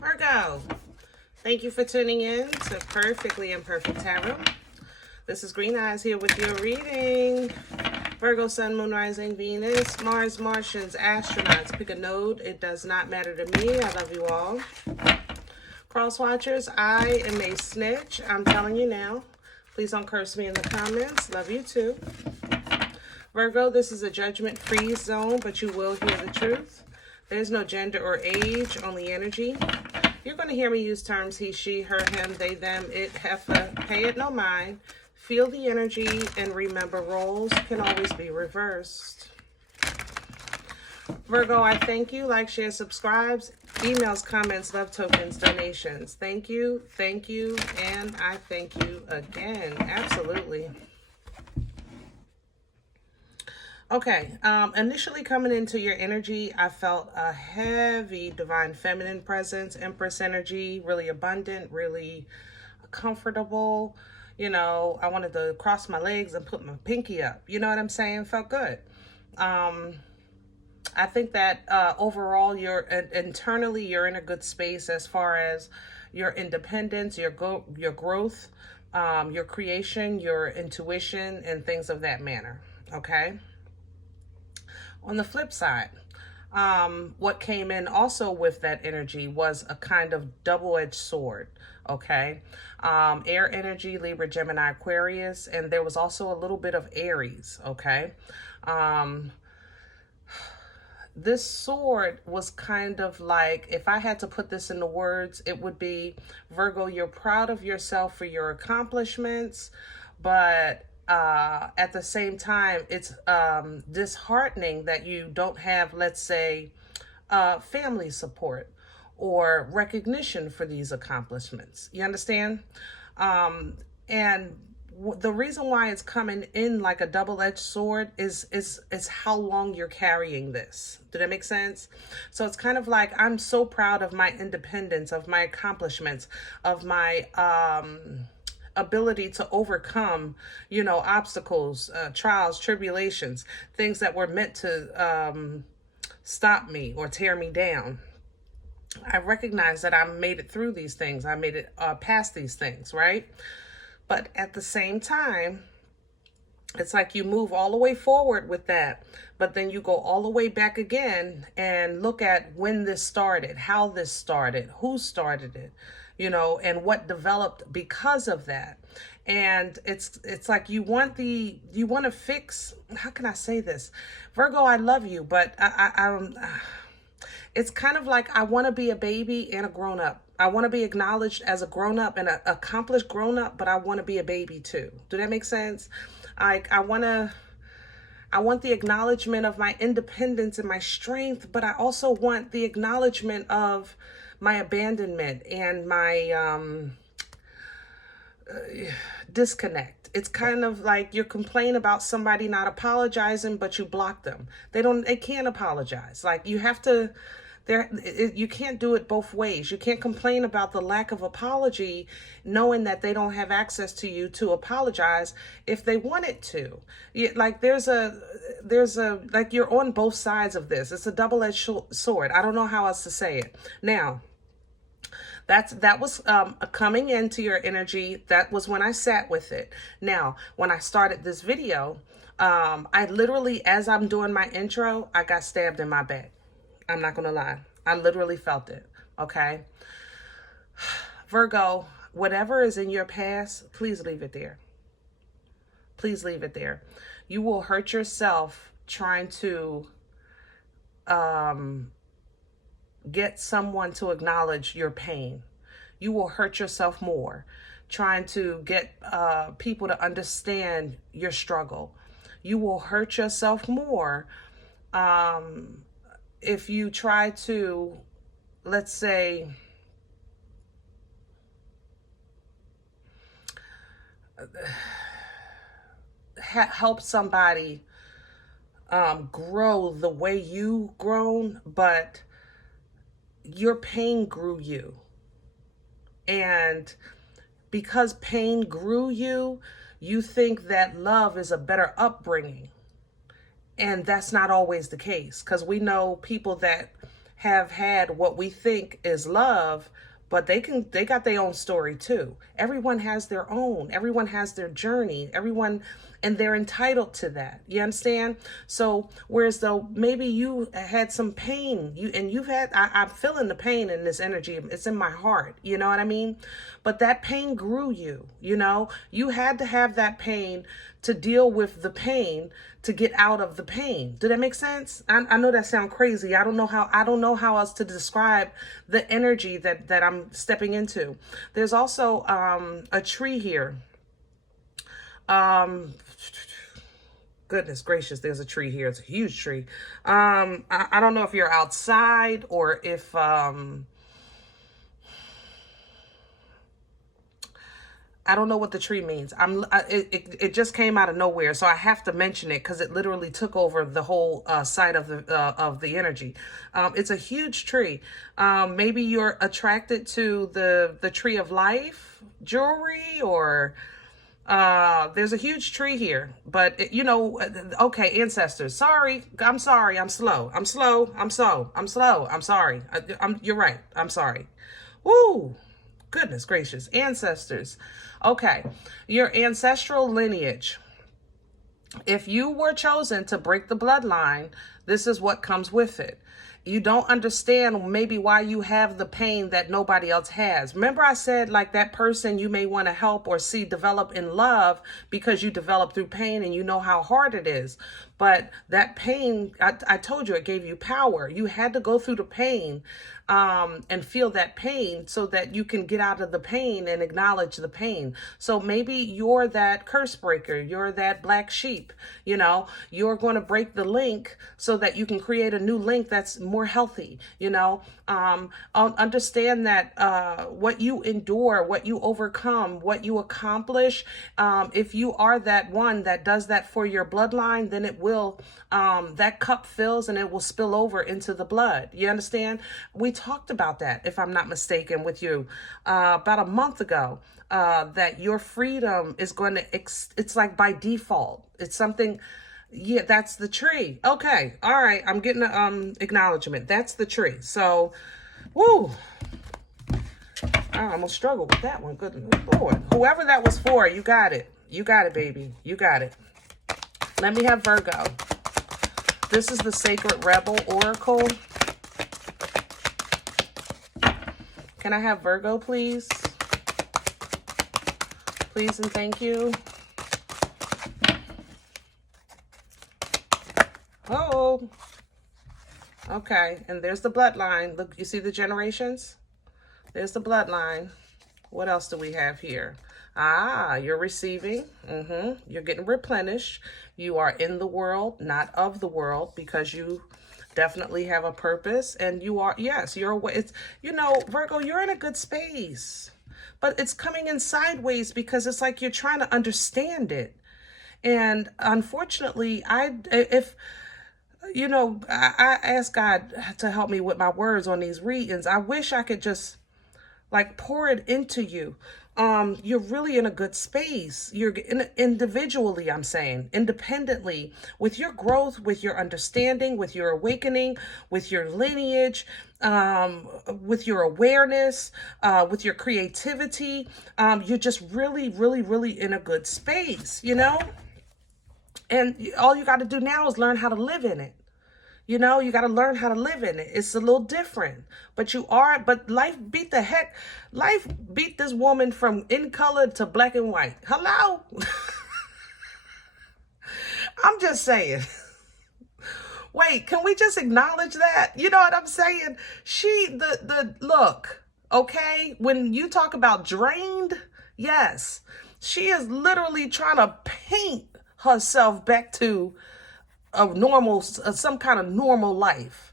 Virgo, thank you for tuning in to Perfectly Imperfect Tarot. This is Green Eyes here with your reading. Virgo, Sun, Moon, Rising, Venus, Mars, Martians, astronauts. Pick a node. It does not matter to me. I love you all. Cross watchers, I am a snitch. I'm telling you now. Please don't curse me in the comments. Love you too. Virgo, this is a judgment-free zone, but you will hear the truth. There's no gender or age, only energy. You're going to hear me use terms he, she, her, him, they, them, it, heifer. Pay it no mind. Feel the energy and remember roles can always be reversed. Virgo, I thank you. Like, share, subscribes, emails, comments, love tokens, donations. Thank you, and I thank you again. Absolutely. Okay, initially coming into your energy, I felt a heavy divine feminine presence, Empress energy, really abundant, really comfortable. You know, I wanted to cross my legs and put my pinky up. You know what I'm saying? Felt good. I think that overall, internally, you're in a good space as far as your independence, your growth, your creation, your intuition, and things of that manner. Okay. On the flip side, what came in also with that energy was a kind of double-edged sword, okay? Air energy, Libra, Gemini, Aquarius, and there was also a little bit of Aries, okay? This sword was kind of like, if I had to put this into words, it would be, Virgo, you're proud of yourself for your accomplishments, but at the same time, it's disheartening that you don't have, let's say, family support or recognition for these accomplishments. You understand? And the reason why it's coming in like a double-edged sword is how long you're carrying this. Did that make sense? So it's kind of like, I'm so proud of my independence, of my accomplishments, of my ability to overcome, you know, obstacles, trials, tribulations, things that were meant to stop me or tear me down. I recognize that I made it through these things. I made it past these things, right? But at the same time, it's like you move all the way forward with that, but then you go all the way back again and look at when this started, how this started, who started it, you know, and what developed because of that. And it's like you want to fix, how can I say this? Virgo, I love you, but it's kind of like I want to be a baby and a grown-up. I want to be acknowledged as a grown-up and an accomplished grown-up, but I want to be a baby too. Do that make sense? Like I want the acknowledgement of my independence and my strength, but I also want the acknowledgement of my abandonment and my disconnect. It's kind of like you're complaining about somebody not apologizing, but you block them. They can't apologize. Like you have to, you can't do it both ways. You can't complain about the lack of apology knowing that they don't have access to you to apologize if they wanted to. Like there's a like you're on both sides of this. It's a double-edged sword. I don't know how else to say it. Now, that was coming into your energy. That was when I sat with it. Now, when I started this video, I literally, as I'm doing my intro, I got stabbed in my back. I'm not going to lie. I literally felt it. Okay. Virgo, whatever is in your past, please leave it there. Please leave it there. You will hurt yourself trying to get someone to acknowledge your pain. You will hurt yourself more trying to get people to understand your struggle. You will hurt yourself more if you try to, let's say, help somebody grow the way you've grown, but your pain grew you. And because pain grew you, you think that love is a better upbringing. And that's not always the case, because we know people that have had what we think is love, but they got their own story too. Everyone has their own. Everyone has their journey. Everyone, and they're entitled to that. You understand? So whereas though maybe you had some pain, I'm feeling the pain in this energy. It's in my heart. You know what I mean? But that pain grew you. You know, you had to have that pain to deal with the pain, to get out of the pain. Did that make sense? I know that sounds crazy. I don't know how else to describe the energy that I'm stepping into. There's also a tree here. Goodness gracious, there's a tree here. It's a huge tree. I don't know if you're outside or if I don't know what the tree means. It just came out of nowhere, so I have to mention it because it literally took over the whole side of the energy. It's a huge tree. Maybe you're attracted to the tree of life jewelry, or there's a huge tree here. But okay, ancestors. Sorry, I'm sorry. I'm slow. You're right. I'm sorry. Woo. Goodness gracious, ancestors. Okay, your ancestral lineage. If you were chosen to break the bloodline, this is what comes with it. You don't understand maybe why you have the pain that nobody else has. Remember I said, like, that person you may want to help or see develop in love because you developed through pain and you know how hard it is. But that pain, I told you, it gave you power. You had to go through the pain and feel that pain so that you can get out of the pain and acknowledge the pain. So maybe you're that curse breaker. You're that black sheep. You're going to break the link so that you can create a new link that's more healthy. Understand that what you endure, what you overcome, what you accomplish, if you are that one that does that for your bloodline, then it will, that cup fills and it will spill over into the blood. You understand? We talked about that, if I'm not mistaken, with you about a month ago, that your freedom is going to, it's like by default. It's something. Yeah, that's the tree. Okay. All right. I'm getting an acknowledgement. That's the tree. So, woo. I almost struggled with that one. Good Lord. Whoever that was for, you got it. You got it, baby. You got it. Let me have Virgo. This is the Sacred Rebel Oracle. Can I have Virgo, please? Please and thank you. Oh, okay. And there's the bloodline. Look, you see the generations? There's the bloodline. What else do we have here? Ah, you're receiving. You're getting replenished. You are in the world, not of the world, because you definitely have a purpose. And you are, yes, you're away. It's, Virgo, you're in a good space, but it's coming in sideways because it's like you're trying to understand it. And unfortunately, I ask God to help me with my words on these readings. I wish I could just pour it into you. You're really in a good space. You're individually, I'm saying, independently, with your growth, with your understanding, with your awakening, with your lineage, with your awareness, with your creativity. You're just really, really, really in a good space, And all you got to do now is learn how to live in it. You got to learn how to live in it. It's a little different, but life beat this woman from in color to black and white. Hello? I'm just saying. Wait, can we just acknowledge that? You know what I'm saying? Look, okay? When you talk about drained, yes, she is literally trying to paint herself back to some kind of normal life.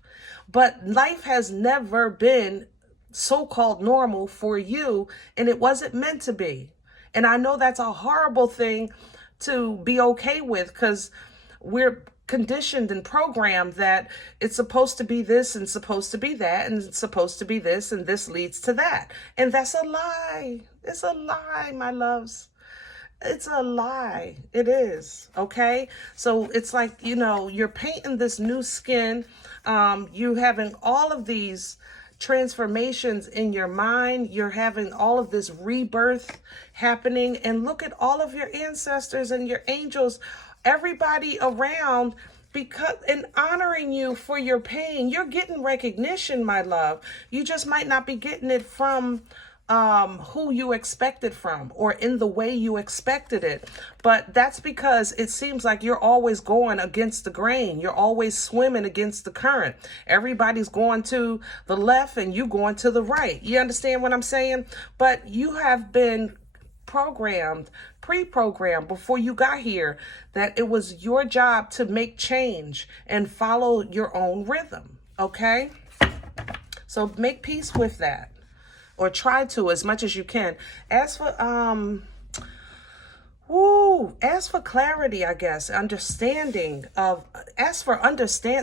But life has never been so-called normal for you, and it wasn't meant to be. And I know that's a horrible thing to be okay with, because we're conditioned and programmed that it's supposed to be this and supposed to be that and it's supposed to be this and this leads to that. And that's a lie. It's a lie, my loves. It's a lie. It is. Okay. So it's like, you're painting this new skin. You having all of these transformations in your mind. You're having all of this rebirth happening. And look at all of your ancestors and your angels, everybody around, because in honoring you for your pain. You're getting recognition, my love. You just might not be getting it from who you expected from or in the way you expected it. But that's because it seems like you're always going against the grain. You're always swimming against the current. Everybody's going to the left and you going to the right. You understand what I'm saying? But you have been pre-programmed before you got here, that it was your job to make change and follow your own rhythm. Okay? So make peace with that. Or try to, as much as you can. As for clarity, I guess,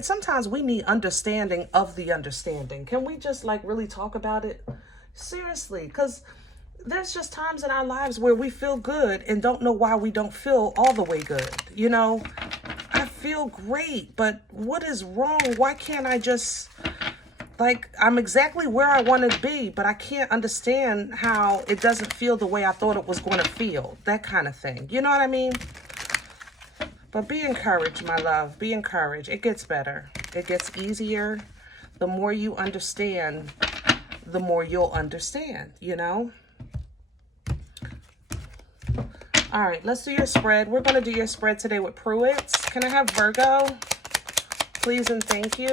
sometimes we need understanding of the understanding. Can we just really talk about it? Seriously, because there's just times in our lives where we feel good and don't know why we don't feel all the way good. I feel great, but what is wrong? Why can't I just... I'm exactly where I want to be, but I can't understand how it doesn't feel the way I thought it was going to feel. That kind of thing. You know what I mean? But be encouraged, my love. Be encouraged. It gets better. It gets easier. The more you understand, the more you'll understand, All right, let's do your spread. We're going to do your spread today with Pruitt's. Can I have Virgo? Please and thank you.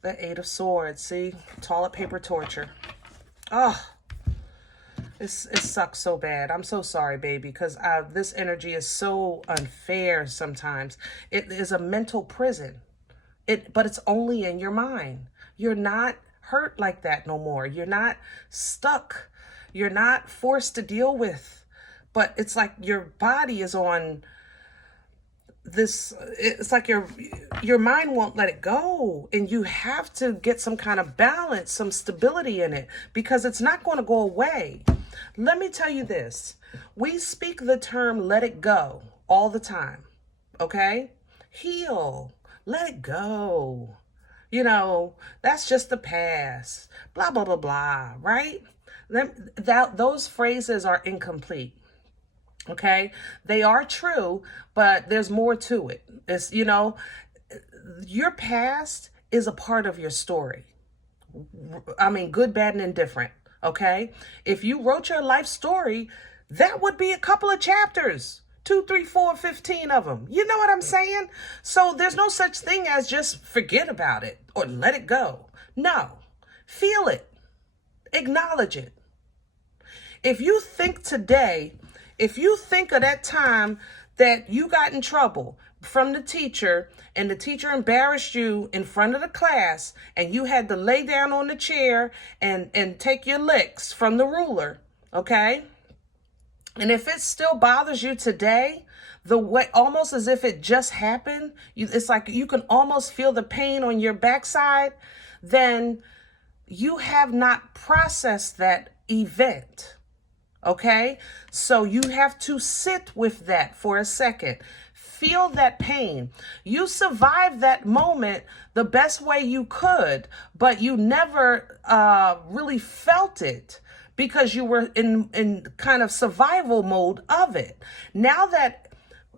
The Eight of Swords, see? Toilet paper torture. Oh, it sucks so bad. I'm so sorry, baby, because this energy is so unfair sometimes. It is a mental prison. But it's only in your mind. You're not hurt like that no more. You're not stuck. You're not forced to deal with. But it's like your body is on... it's like your mind won't let it go, and you have to get some kind of balance, some stability in it, because it's not going to go away. Let me tell you this. We speak the term let it go all the time. Okay? Heal. Let it go. That's just the past. Blah, blah, blah, blah. Right? Those phrases are incomplete. Okay, they are true, but there's more to it. It's, your past is a part of your story. I mean, good, bad, and indifferent. Okay, if you wrote your life story, that would be a couple of chapters, 2, 3, 4, 15 of them. You know what I'm saying? So there's no such thing as just forget about it or let it go. No, feel it, acknowledge it. If you think of that time that you got in trouble from the teacher and the teacher embarrassed you in front of the class and you had to lay down on the chair and take your licks from the ruler, okay? And if it still bothers you today, the way, almost as if it just happened, it's like you can almost feel the pain on your backside, then you have not processed that event. Okay, so you have to sit with that for a second. Feel that pain. You survived that moment the best way you could, but you never really felt it because you were in kind of survival mode of it. Now that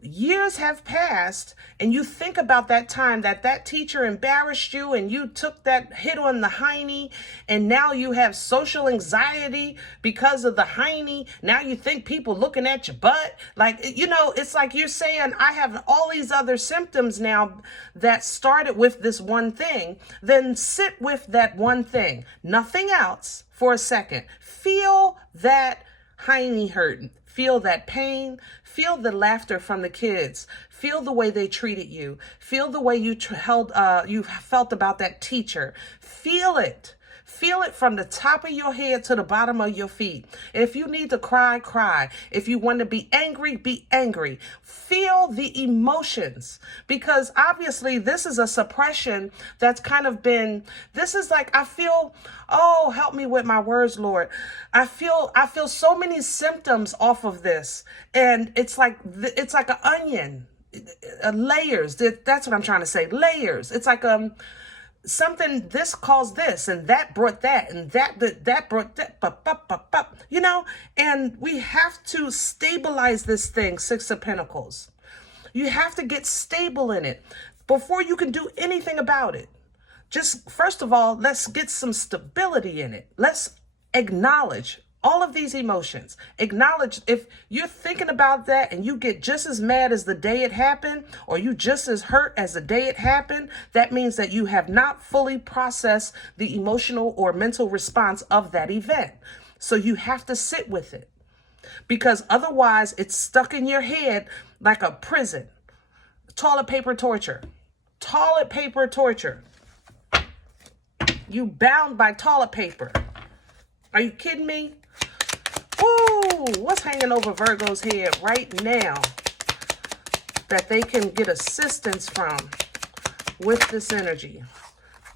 years have passed and you think about that time that teacher embarrassed you and you took that hit on the hiney, and now you have social anxiety because of the hiney. Now you think people looking at your butt. It's like you're saying, I have all these other symptoms now that started with this one thing. Then sit with that one thing, nothing else, for a second. Feel that hiney hurting. Feel that pain. Feel the laughter from the kids. Feel the way they treated you. Feel the way you felt about that teacher. Feel it. Feel it from the top of your head to the bottom of your feet. If you need to cry, cry. If you want to be angry, be angry. Feel the emotions, because obviously this is a suppression that's kind of been, this is like, I feel, oh, help me with my words, Lord. I feel so many symptoms off of this. And it's like an onion, layers. That's what I'm trying to say. Layers. It's like, something, this caused this, and that brought that, and that brought that, you know, and we have to stabilize this thing, Six of Pentacles. You have to get stable in it before you can do anything about it. Just, first of all, let's get some stability in it. Let's acknowledge all of these emotions. Acknowledge if you're thinking about that and you get just as mad as the day it happened, or you just as hurt as the day it happened, that means that you have not fully processed the emotional or mental response of that event. So you have to sit with it, because otherwise it's stuck in your head like a prison. Toilet paper torture. Toilet paper torture. You bound by toilet paper. Are you kidding me? Ooh, what's hanging over Virgo's head right now that they can get assistance from with this energy?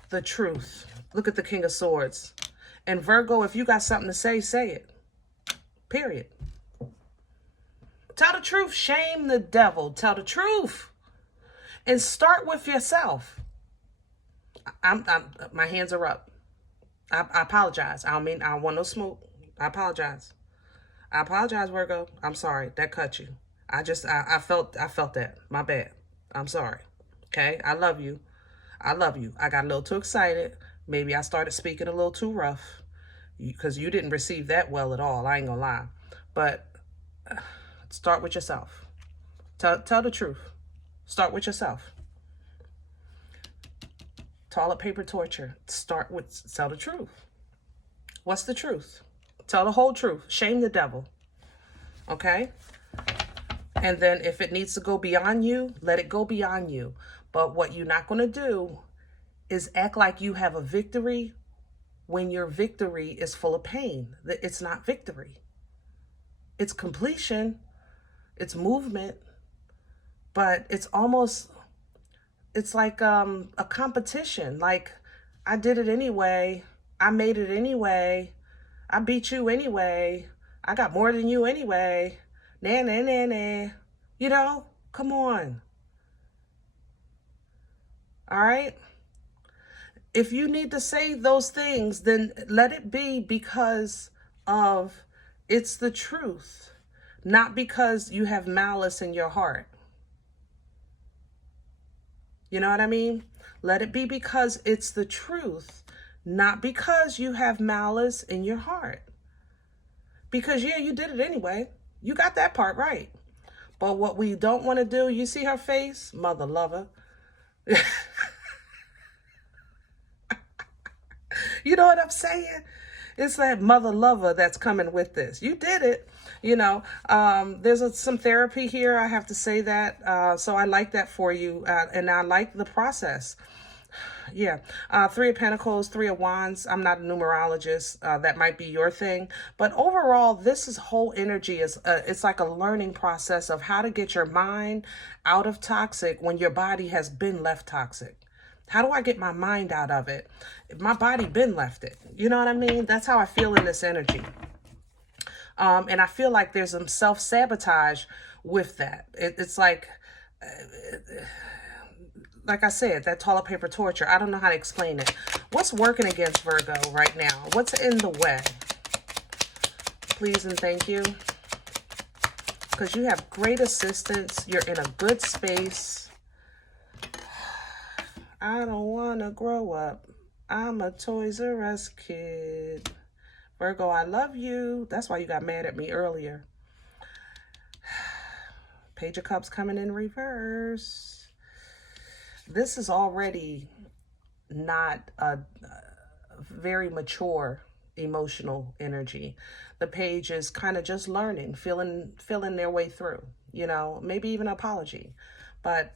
The truth. Look at the King of Swords. And Virgo, if you got something to say, say it. Period. Tell the truth. Shame the devil. Tell the truth. And start with yourself. My hands are up. I apologize. I don't want no smoke. I apologize. I apologize, Virgo. I'm sorry. That cut you. I felt that. My bad. I'm sorry. Okay? I love you. I love you. I got a little too excited. Maybe I started speaking a little too rough, because you didn't receive that well at all. I ain't gonna lie. But start with yourself. Tell the truth. Start with yourself. Toilet paper torture. Tell the truth. What's the truth? Tell the whole truth. Shame the devil. Okay? And then if it needs to go beyond you, let it go beyond you. But what you're not going to do is act like you have a victory when your victory is full of pain. It's not victory. It's completion. It's movement. But it's almost, it's like a competition. Like, I did it anyway. I made it anyway. I beat you anyway. I got more than you anyway. Nah, nah, nah, nah. You know, come on. All right? If you need to say those things, then let it be because of it's the truth, not because you have malice in your heart. You know what I mean? Let it be because it's the truth, not because you have malice in your heart. Because, yeah, you did it anyway. You got that part right. But what we don't want to do, you see her face? Mother lover. You know what I'm saying? It's that mother lover that's coming with this. You did it. You know, there's some therapy here. I have to say that. So I like that for you. And I like the process. Yeah. Three of Pentacles, Three of Wands. I'm not a numerologist. That might be your thing. But overall, this whole energy is, it's like a learning process of how to get your mind out of toxic when your body has been left toxic. How do I get my mind out of it? My body been left it. You know what I mean? That's how I feel in this energy. And I feel like there's some self-sabotage with that. It's like I said, that toilet paper torture. I don't know how to explain it. What's working against Virgo right now? What's in the way? Please and thank you. Because you have great assistance. You're in a good space. I don't want to grow up. I'm a Toys R Us kid. Virgo, I love you. That's why you got mad at me earlier. Page of Cups coming in reverse. This is already not a very mature emotional energy. The page is kind of just learning, feeling their way through, you know, maybe even an apology. But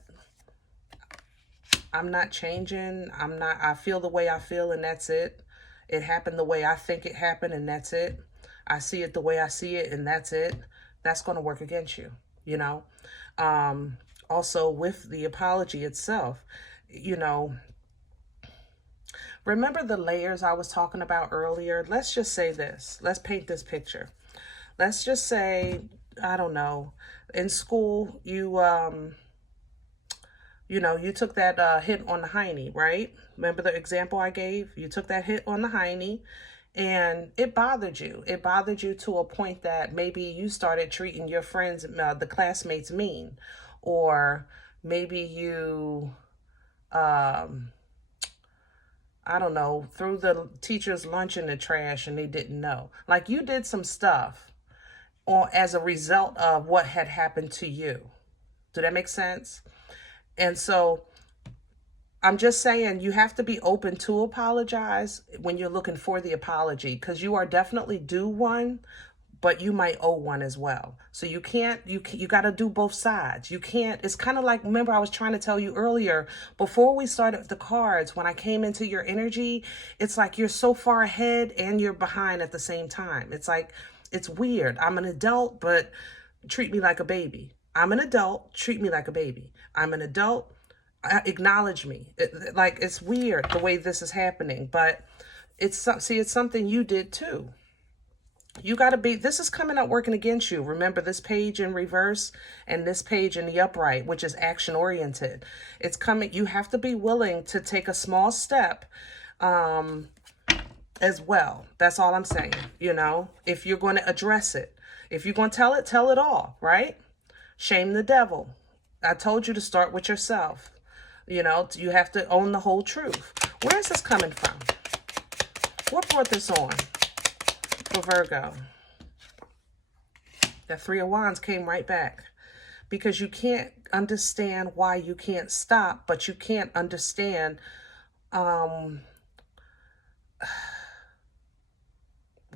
I'm not changing. I feel the way I feel, and that's it. It happened the way I think it happened, and that's it. I see it the way I see it, and that's it. That's going to work against you, you know. Also, with the apology itself, you know, remember the layers I was talking about earlier? Let's just say this. Let's paint this picture. Let's just say, I don't know, in school, you know, you took that hit on the hiney, right? Remember the example I gave? You took that hit on the hiney and it bothered you. It bothered you to a point that maybe you started treating your friends, the classmates, mean. Or maybe you, I don't know, threw the teacher's lunch in the trash and they didn't know. Like you did some stuff or as a result of what had happened to you. Do that make sense? And so I'm just saying you have to be open to apologize when you're looking for the apology, because you are definitely due one, but you might owe one as well. So you can't, you got to do both sides. You can't, it's kind of like, remember I was trying to tell you earlier, before we started the cards, when I came into your energy, it's like you're so far ahead and you're behind at the same time. It's like, it's weird. I'm an adult, but treat me like a baby. I'm an adult, treat me like a baby. I'm an adult, acknowledge me. Like, it's weird the way this is happening, but it's something you did too. You got to be, this is coming out working against you. Remember this page in reverse and this page in the upright, which is action oriented. It's coming. You have to be willing to take a small step as well. That's all I'm saying. You know, if you're going to address it, if you're going to tell it all, right? Shame the devil. I told you to start with yourself. You know, you have to own the whole truth. Where is this coming from? What brought this on for Virgo? That Three of Wands came right back. Because you can't understand why you can't stop, but you can't understand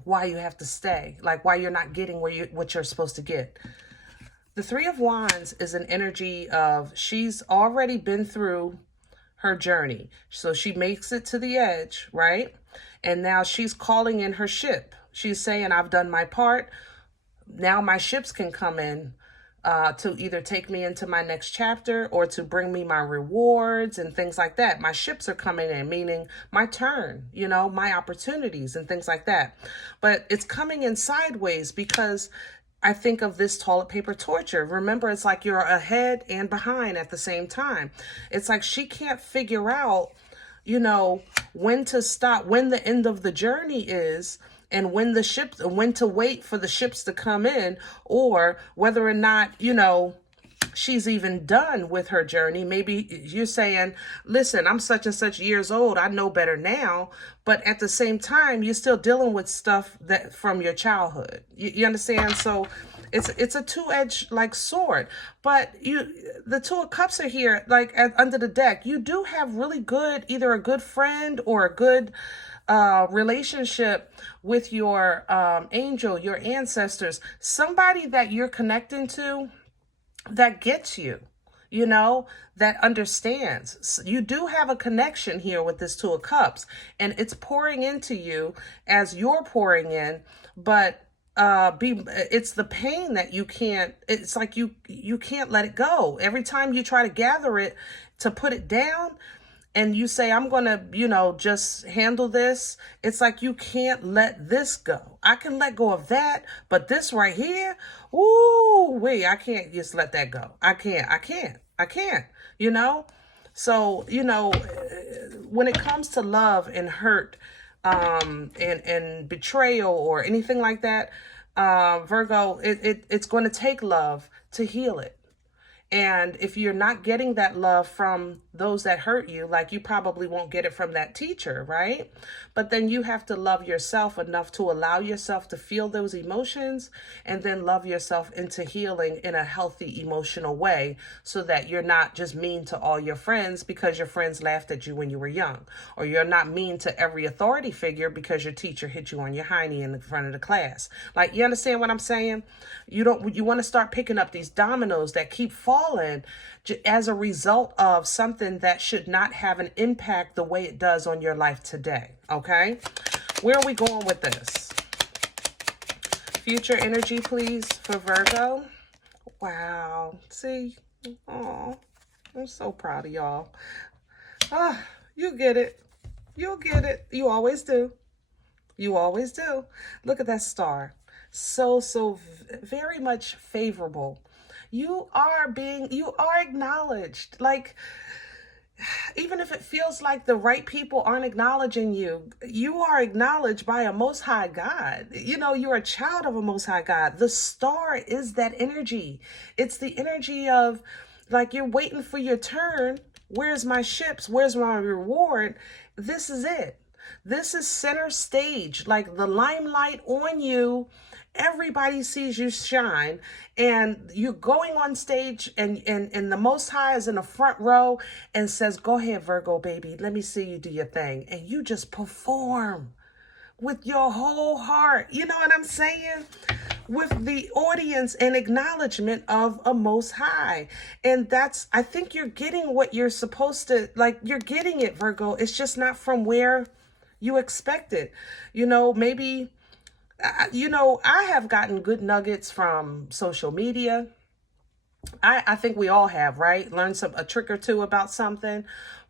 why you have to stay. Like why you're not getting what you're supposed to get. The Three of Wands is an energy of she's already been through her journey. So she makes it to the edge, right? And now she's calling in her ship. She's saying, I've done my part. Now my ships can come in to either take me into my next chapter or to bring me my rewards and things like that. My ships are coming in, meaning my turn, you know, my opportunities and things like that. But it's coming in sideways because I think of this toilet paper torture. Remember, it's like you're ahead and behind at the same time. It's like she can't figure out, you know, when to stop, when the end of the journey is, and when to wait for the ships to come in, or whether or not, you know, she's even done with her journey. Maybe you're saying, listen, I'm such and such years old. I know better now. But at the same time, you're still dealing with stuff that from your childhood. You understand? So it's a two-edged like sword. But the Two of Cups are here, like under the deck. You do have really good, either a good friend or a good relationship with your angel, your ancestors, somebody that you're connecting to that gets you, you know, that understands. You do have a connection here with this Two of Cups, and it's pouring into you as you're pouring in, but it's the pain that you can't, it's like you can't let it go. Every time you try to gather it to put it down, and you say, I'm going to, you know, just handle this. It's like you can't let this go. I can let go of that, but this right here, ooh, wait, I can't just let that go. I can't, you know? So, you know, when it comes to love and hurt and betrayal or anything like that, Virgo, it's going to take love to heal it. And if you're not getting that love from those that hurt you, like you probably won't get it from that teacher, right? But then you have to love yourself enough to allow yourself to feel those emotions and then love yourself into healing in a healthy emotional way so that you're not just mean to all your friends because your friends laughed at you when you were young, or you're not mean to every authority figure because your teacher hit you on your hiney in the front of the class. Like, you understand what I'm saying? You want to start picking up these dominoes that keep falling as a result of something that should not have an impact the way it does on your life today. Okay. Where are we going with this? Future energy, please, for Virgo. Wow. See? Oh, I'm so proud of y'all. Ah, you get it. You'll get it. You always do. You always do. Look at that star. So very much favorable. You are acknowledged. Like, even if it feels like the right people aren't acknowledging you, you are acknowledged by a Most High God. You know, you're a child of a Most High God. The star is that energy. It's the energy of, like, you're waiting for your turn. Where's my ships? Where's my reward? This is it. This is center stage, like the limelight on you. Everybody sees you shine, and you're going on stage, and the Most High is in the front row and says, go ahead, Virgo baby, let me see you do your thing. And you just perform with your whole heart. You know what I'm saying? With the audience and acknowledgement of a Most High. And that's, I think you're getting what you're supposed to, like, you're getting it, Virgo. It's just not from where you expect it. You know, maybe, you know, I have gotten good nuggets from social media. I think we all have, right? Learned a trick or two about something.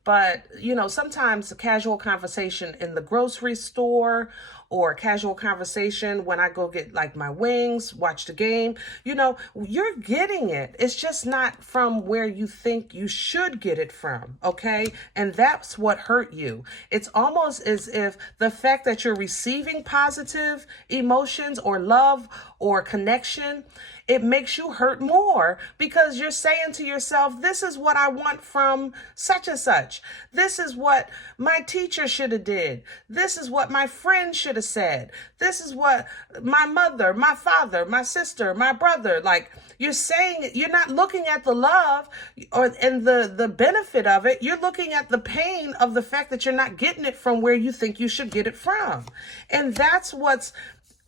But, you know, sometimes a casual conversation in the grocery store, or a casual conversation when I go get like my wings, watch the game, you know, you're getting it. It's just not from where you think you should get it from. Okay. And that's what hurt you. It's almost as if the fact that you're receiving positive emotions or love or connection, it makes you hurt more, because you're saying to yourself, this is what I want from such and such. This is what my teacher should have did. This is what my friend should have said. This is what my mother, my father, my sister, my brother, like, you're saying, you're not looking at the love and the benefit of it. You're looking at the pain of the fact that you're not getting it from where you think you should get it from. And that's what's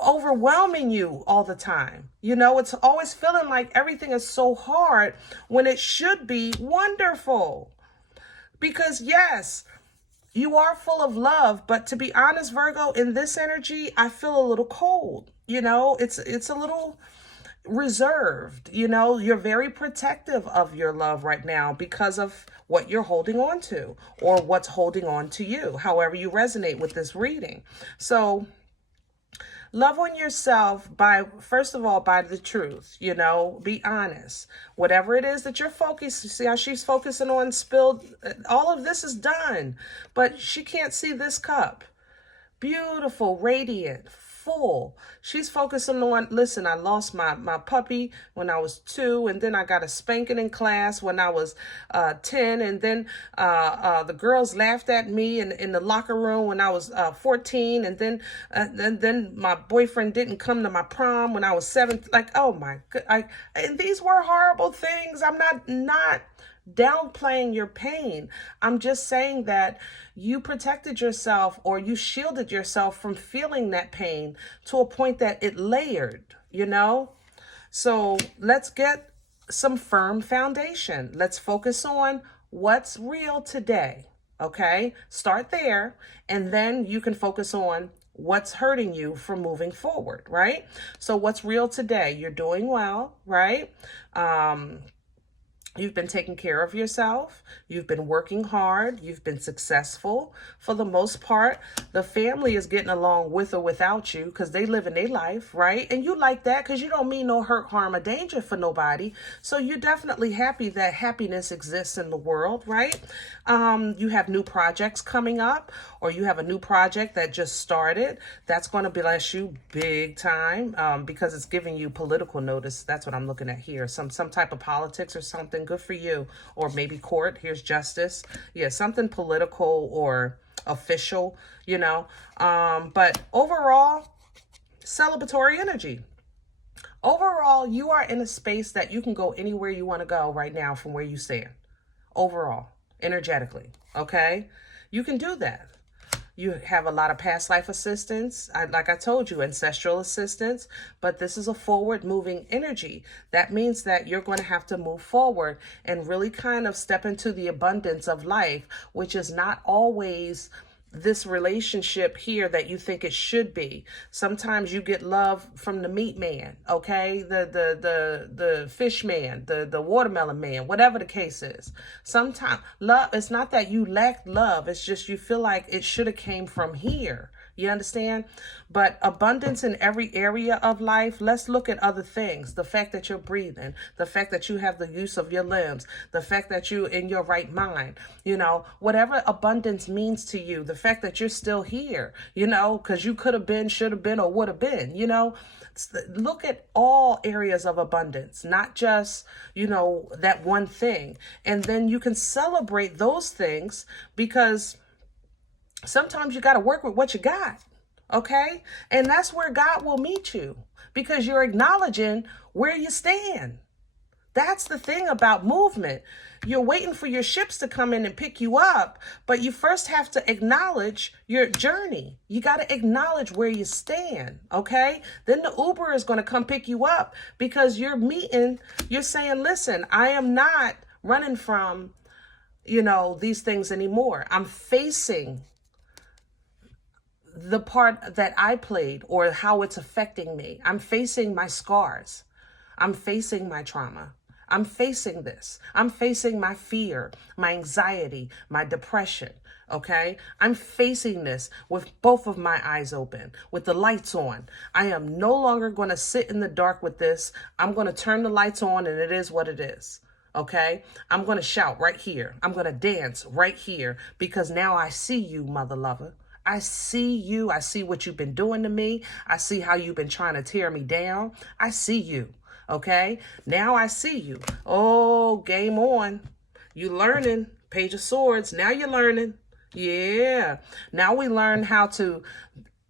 overwhelming you all the time. You know, it's always feeling like everything is so hard when it should be wonderful. Because yes, you are full of love, but to be honest, Virgo, in this energy, I feel a little cold. You know, it's a little reserved. You know, you're very protective of your love right now because of what you're holding on to, or what's holding on to you, however you resonate with this reading. So love on yourself by, first of all, by the truth, you know, be honest. Whatever it is that you're focused, see how she's focusing on spilled, all of this is done, but she can't see this cup. Beautiful, radiant, full. She's focusing on, listen, I lost my puppy when I was 2, and then I got a spanking in class when I was 10, and then the girls laughed at me in the locker room when I was 14, and then my boyfriend didn't come to my prom when I was 7. Like, oh my god, and these were horrible things. I'm not downplaying your pain. I'm just saying that you protected yourself, or you shielded yourself from feeling that pain to a point that it layered, you know? So let's get some firm foundation. Let's focus on what's real today, okay? Start there, and then you can focus on what's hurting you from moving forward, right? So what's real today? You're doing well, right? You've been taking care of yourself. You've been working hard. You've been successful. For the most part, the family is getting along with or without you because they live in their life, right? And you like that because you don't mean no hurt, harm, or danger for nobody. So you're definitely happy that happiness exists in the world, right? You have new projects coming up, or you have a new project that just started. That's going to bless you big time because it's giving you political notice. That's what I'm looking at here. Some type of politics or something. Good for you. Or maybe court. Here's justice. Yeah, something political or official, you know. But overall, celebratory energy. Overall, you are in a space that you can go anywhere you want to go right now from where you stand. Overall, energetically, okay? You can do that. You have a lot of past life assistance, like I told you, ancestral assistance, but this is a forward moving energy. That means that you're going to have to move forward and really kind of step into the abundance of life, which is not always this relationship here that you think it should be. Sometimes you get love from the meat man, okay? The fish man, the watermelon man, whatever the case is. Sometimes love, it's not that you lack love, it's just you feel like it should have came from here. You understand? But abundance in every area of life, let's look at other things. The fact that you're breathing, the fact that you have the use of your limbs, the fact that you're in your right mind, you know, whatever abundance means to you, the fact that you're still here, you know, because you could have been, should have been, or would have been, you know. Look at all areas of abundance, not just, you know, that one thing. And then you can celebrate those things, because sometimes you got to work with what you got, okay? And that's where God will meet you, because you're acknowledging where you stand. That's the thing about movement. You're waiting for your ships to come in and pick you up, but you first have to acknowledge your journey. You got to acknowledge where you stand, okay? Then the Uber is going to come pick you up, because you're saying, listen, I am not running from, you know, these things anymore. I'm facing the part that I played, or how it's affecting me. I'm facing my scars. I'm facing my trauma. I'm facing this. I'm facing my fear, my anxiety, my depression. Okay? I'm facing this with both of my eyes open, with the lights on. I am no longer going to sit in the dark with this. I'm going to turn the lights on, and it is what it is. Okay? I'm going to shout right here. I'm going to dance right here, because now I see you, mother lover. I see you. I see what you've been doing to me. I see how you've been trying to tear me down. I see you. Okay? Now I see you. Oh, game on. You learning. Page of Swords. Now you're learning. Yeah. Now we learn how to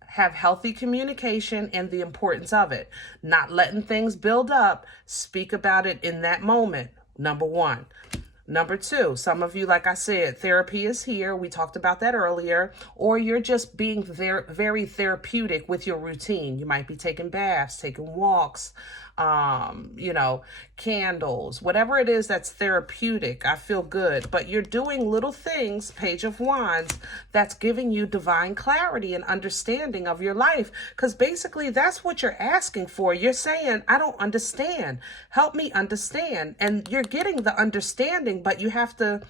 have healthy communication and the importance of it. Not letting things build up. Speak about it in that moment. Number one. Number two, some of you, like I said, therapy is here. We talked about that earlier. Or you're just being very therapeutic with your routine. You might be taking baths, taking walks, you know, candles, whatever it is that's therapeutic. I feel good. But you're doing little things, Page of Wands, that's giving you divine clarity and understanding of your life. Because basically that's what you're asking for. You're saying, I don't understand. Help me understand. And you're getting the understanding, but you have to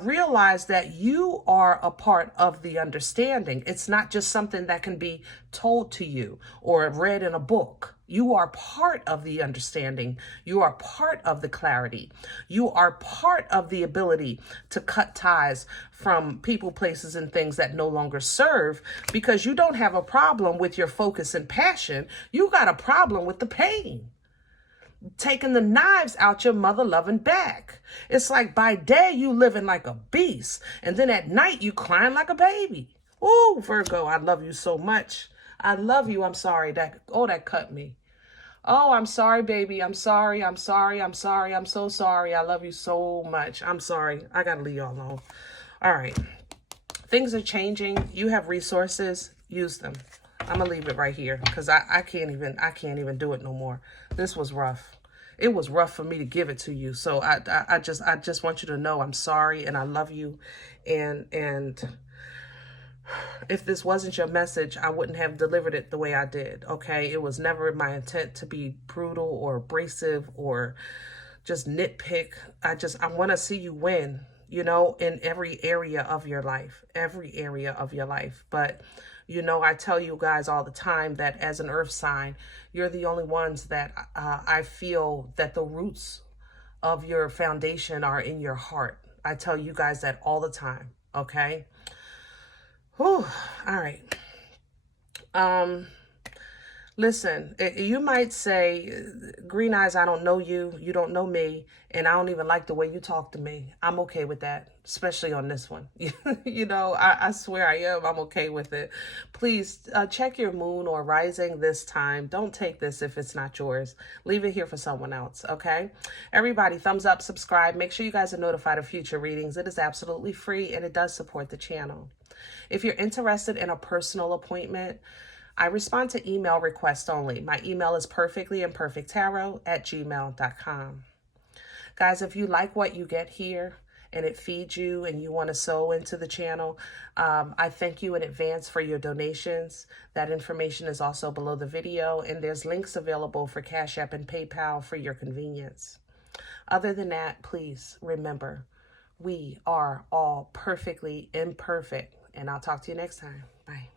realize that you are a part of the understanding. It's not just something that can be told to you or read in a book. You are part of the understanding. You are part of the clarity. You are part of the ability to cut ties from people, places, and things that no longer serve, because you don't have a problem with your focus and passion. You got a problem with the pain. Taking the knives out your mother-loving back. It's like by day you living like a beast, and then at night you crying like a baby. Oh, Virgo, I love you so much. I love you. I'm sorry. That cut me. Oh, I'm sorry, baby. I'm sorry. I'm sorry. I'm sorry. I'm so sorry. I love you so much. I'm sorry. I gotta leave y'all alone. All right. Things are changing. You have resources. Use them. I'm gonna leave it right here, because I can't even do it no more. This was rough. It was rough for me to give it to you. So I just want you to know I'm sorry, and I love you. And if this wasn't your message, I wouldn't have delivered it the way I did. Okay? It was never my intent to be brutal or abrasive or just nitpick. I want to see you win, you know, in every area of your life, But you know, I tell you guys all the time that as an earth sign, you're the only ones that I feel that the roots of your foundation are in your heart. I tell you guys that all the time, okay? Whew, all right. Listen, you might say, Green Eyes, I don't know you. You don't know me. And I don't even like the way you talk to me. I'm okay with that, especially on this one. You know, I swear I am. I'm okay with it. Please check your moon or rising this time. Don't take this if it's not yours. Leave it here for someone else, okay? Everybody, thumbs up, subscribe. Make sure you guys are notified of future readings. It is absolutely free, and it does support the channel. If you're interested in a personal appointment, I respond to email requests only. My email is perfectlyimperfecttarot@gmail.com. Guys, if you like what you get here and it feeds you and you want to sow into the channel, I thank you in advance for your donations. That information is also below the video, and there's links available for Cash App and PayPal for your convenience. Other than that, please remember, we are all perfectly imperfect, and I'll talk to you next time. Bye.